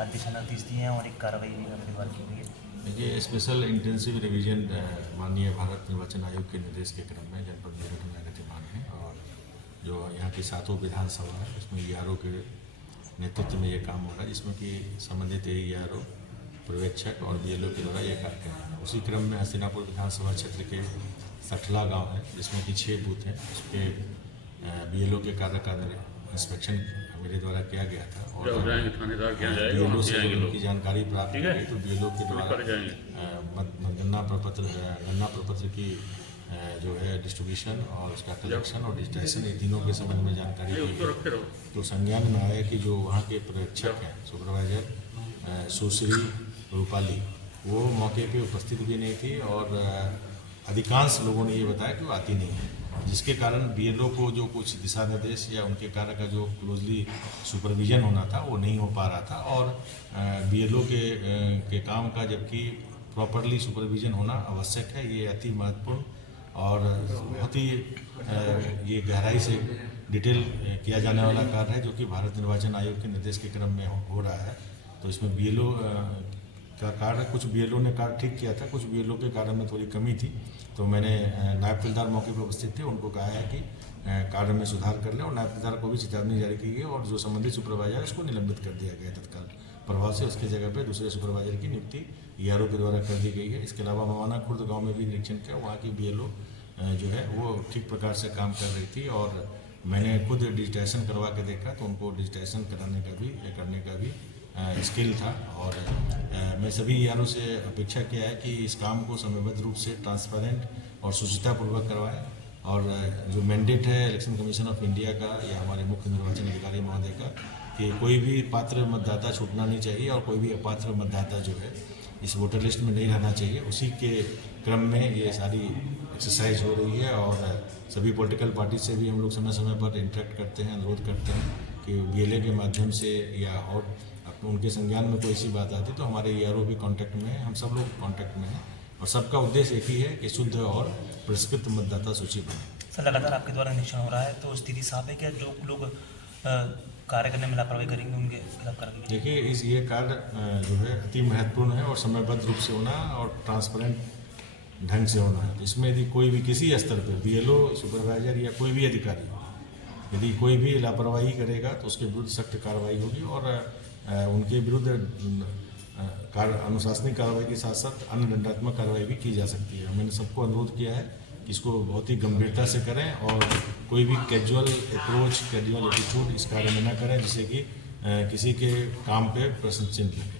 क्या दिशा निर्देश दिए हैं और एक कार्रवाई भी आपके द्वारा की गई है? देखिए, स्पेशल इंटेंसिव रिवीजन माननीय भारत निर्वाचन आयोग के निर्देश के क्रम में जनपद मेरठ में गतिमान है और जो यहाँ की 7 विधानसभा है उसमें ERO के नेतृत्व में ये काम हो रहा है, जिसमें कि संबंधित ERO पर्यवेक्षक और BLO के द्वारा ये कार्य कर रहे हैं। उसी क्रम में हस्तिनापुर विधानसभा क्षेत्र के सठला गाँव है जिसमें कि 6 बूथ हैं, उसके BLO के कार्य का इंस्पेक्शन मेरे द्वारा किया गया था और BLO से उनकी जानकारी प्राप्त की गई तो BLO के द्वारा गन्ना प्रपत्र की जो है डिस्ट्रीब्यूशन और उसका कलेक्शन और डिजिटाइजेशन, ये तीनों के संबंध में जानकारी दी गई। तो संज्ञान में आया कि जो वहाँ के पर्यवेक्षक हैं सुपरवाइजर सुश्री रूपाली, वो मौके पे उपस्थित भी नहीं थी और अधिकांश लोगों ने ये बताया कि वो आती नहीं है, जिसके कारण BLO को जो कुछ दिशा निर्देश या उनके कार्य का जो क्लोजली सुपरविजन होना था वो नहीं हो पा रहा था और BLO के काम का जबकि प्रॉपरली सुपरविजन होना आवश्यक है, ये अति महत्वपूर्ण और बहुत ही ये गहराई से डिटेल किया जाने वाला कार्य है जो कि भारत निर्वाचन आयोग के निर्देश के क्रम में हो रहा है। तो इसमें BLO का कार्य, कुछ BLO ने कार्य ठीक किया था, कुछ BLO के कार्य में थोड़ी कमी थी, तो मैंने नायब तहसीलदार मौके पर उपस्थित थे, उनको कहा है कि कार्य में सुधार कर लें और नायब तहसीलदार को भी चेतावनी जारी की गई और जो संबंधित सुपरवाइजर उसको निलंबित कर दिया गया तत्काल प्रभाव से, उसकी जगह पर दूसरे सुपरवाइजर की नियुक्ति ERO के द्वारा कर दी गई है। इसके अलावा मवाना खुर्द गाँव में भी निरीक्षण किया, वहाँ की BLO जो है वो ठीक प्रकार से काम कर रही थी और मैंने खुद डिजिटाइजेशन करवा के देखा तो उनको डिजिटाइजेशन करने का भी स्किल था और मैं सभी ERO से अपेक्षा किया है कि इस काम को समयबद्ध रूप से ट्रांसपेरेंट और शुचितापूर्वक करवाएं और जो मैंडेट है इलेक्शन कमीशन ऑफ इंडिया का या हमारे मुख्य निर्वाचन अधिकारी महोदय का कि कोई भी पात्र मतदाता छूटना नहीं चाहिए और कोई भी अपात्र मतदाता जो है इस वोटर लिस्ट में नहीं रहना चाहिए, उसी के क्रम में ये सारी एक्सरसाइज हो रही है और सभी पॉलिटिकल पार्टी से भी हम लोग समय समय पर इंटरेक्ट करते हैं, अनुरोध करते हैं कि BLA के माध्यम से या और उनके संज्ञान में कोई ऐसी बात आती तो हमारे ERO भी कांटेक्ट में है, हम सब लोग कांटेक्ट में हैं और सबका उद्देश्य एक ही है कि शुद्ध और परिष्कृत मतदाता सूची बने। सर, लगातार आपके द्वारा निरीक्षण हो रहा है तो स्थिति साफ है क्या? जो लोग कार्य करने में लापरवाही करेंगे उनके खिलाफ कार्रवाई? देखिए, ये कार्य जो है अति महत्वपूर्ण है और समयबद्ध रूप से होना और ट्रांसपेरेंट ढंग से होना है। इसमें यदि कोई भी किसी स्तर पर BLO सुपरवाइजर या कोई भी अधिकारी यदि कोई भी लापरवाही करेगा तो उसके विरुद्ध सख्त कार्रवाई होगी और उनके विरुद्ध अनुशासनिक कार्रवाई के साथ साथ अन्य दंडात्मक कार्रवाई भी की जा सकती है। मैंने सबको अनुरोध किया है कि इसको बहुत ही गंभीरता से करें और कोई भी कैजुअल अप्रोच, कैजुअल एटीट्यूड इस कार्य में न करें जिससे कि किसी के काम पे प्रश्न चिन्ह लगे।